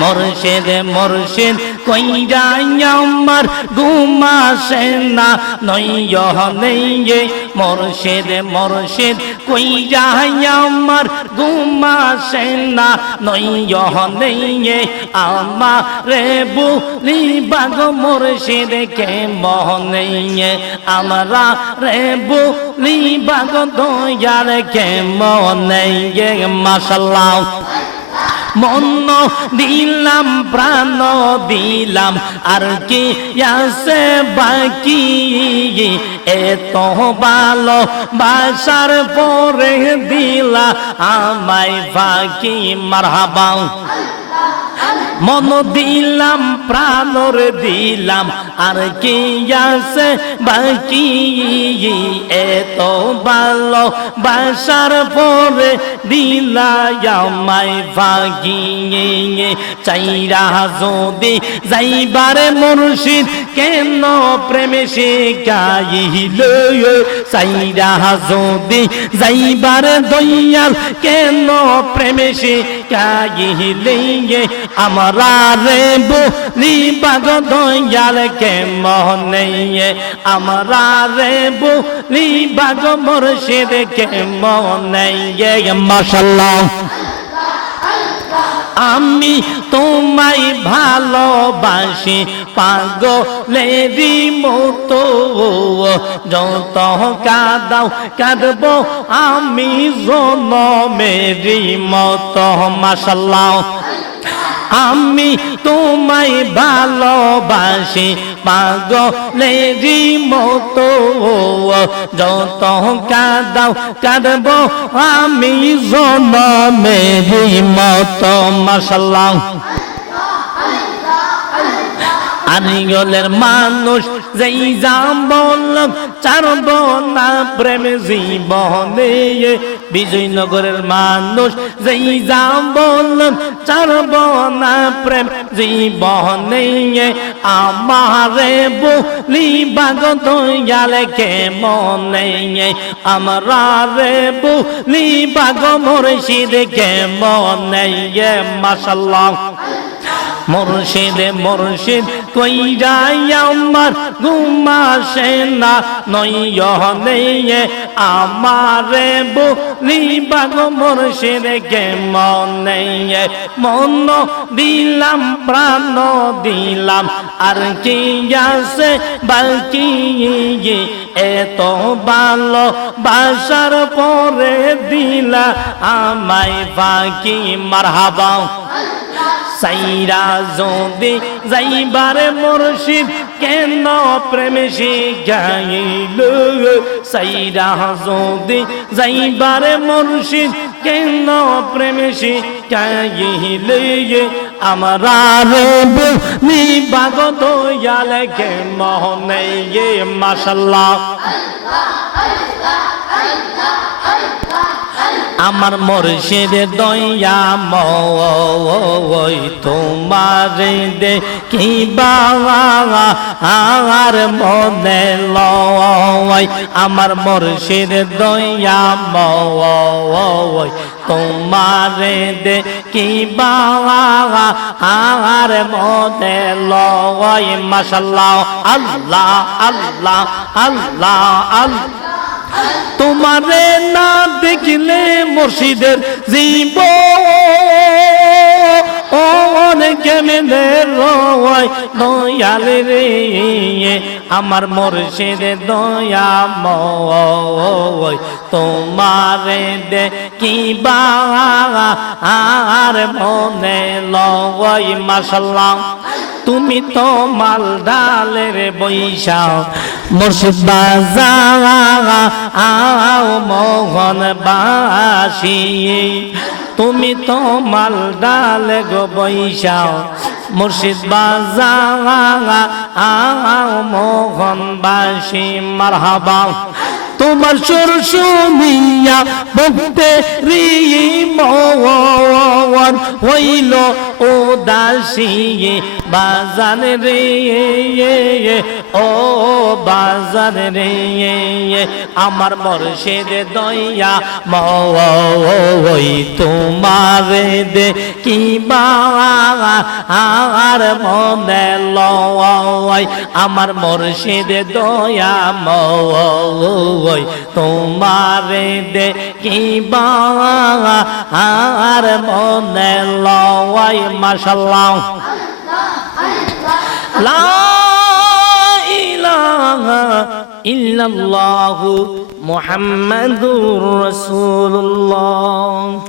মুর্শিদ মুর্শিদ কই যাই আমার ঘুমাসে না নইয় নেই মুর্শিদ মুর্শিদ কই যাই আমার ঘুমাসে না নইয় নেই আমারে বুলি বাগ মুর্শিদ কে মহনে আমরা রে বুলি বাগ দয়ার কে মনে মাসাল্লাহ মন দিলাম, প্রাণ দিলাম, আর কি আছে বাকি? এত ভালো বাসার পরে দিলা আমায় বাকি মারহাবা। মন দিলাম, প্রাণর দিলাম, আর কি আছে? বাকি এত ভালো বাসার পরে দিলাই ভাগিয়ে, চাইরা যদি যাইবারে মুর্শিদ কেন প্রেমে সে গাইল চাইরা যদি যাইবারে দয়াল কেন প্রেমে সে গাইলে আমরা রে বলি বাগ দয়াল কে মনে আমরা রে বলি বাগ মুর্শিদ কে মনে মাশাল্লাহ আমি তোমায় ভালোবাসি পাগলেরই মতো। যত কাদাও কাঁদব আমি জনমেরই মতো। মাসাল্লাহ আমি তোমায় ভালোবাসি পাগলেরই মতো। যত কাদাও কাঁদব আমি জনমেরই মতো মাসাল্লাহ আনিগলের মানুষ, যেই যাম বললাম চারব না প্রেম জীবনে। বিজয়নগরের মানুষ, যেই যাম বললাম চারব না প্রেম জীবনে। আমারে বলি, বাগ দয়ালে কে মনে আমরা রে বলি, বাগ মুর্শিদ কে মনে মাসাল্লাহ মুর্শিদ মুর্শিদ কই যাই আমার ঘুমাসে না নইয় নেই আমারে বলি, বাগ মুর্শিদ কে মনে মন দিলাম, প্রাণ দিলাম, আর কি আছে, বাকি এত ভালো বাসার পরে দিলা আমায় বাকি মারহাবা। সাইরা যদি যাইবারে মুর্শিদ কেন প্রেম শিখাইল? সাইরা যদি যাইবারে মুর্শিদ কেন প্রেম শিখাইল? আমরা রে বাগ দয়াল কে মোহনে মাশাল্লাহ। আমার মুর্শিদ দয়া মই তোমার দে কি বাবা আর মনে লয়। আমার মুর্শিদ দয়া মই তোমার দে কি বাবা আর মনে লয়। মাশাল্লাহ আল্লাহ আল্লাহ আল্লাহ আল্লাহ। তোমারে না মুর্শিদের জীব কেমনে রয়, দয়াল আমার মুর্শিদ দয়া ময়। তোমারে দে কি আর মনে লয় মাসাল্লাহ তুমি তো মাল ডালের বৈশা মুর্শিদ বাজার আও মোহন বাসি তুমি তো মাল ডাল গো বৈশাও মুর্শিদ বাজার আও মোহন বাসি মারহাবা। তোমার সুর শুনিয়া ভক্তে রি মন হইল উদাসী বাজান রে, ও বাজান রে, আমার মর্শেদ দয়া মই তোমার দে কি আর মনে লয়, আমার মর্শেদ দয়া মই তোমার দে কি আর মনে লয় মাশাল্লাহ লা ইলাহা ইল্লাল্লাহু মুহাম্মাদুর রাসূলুল্লাহ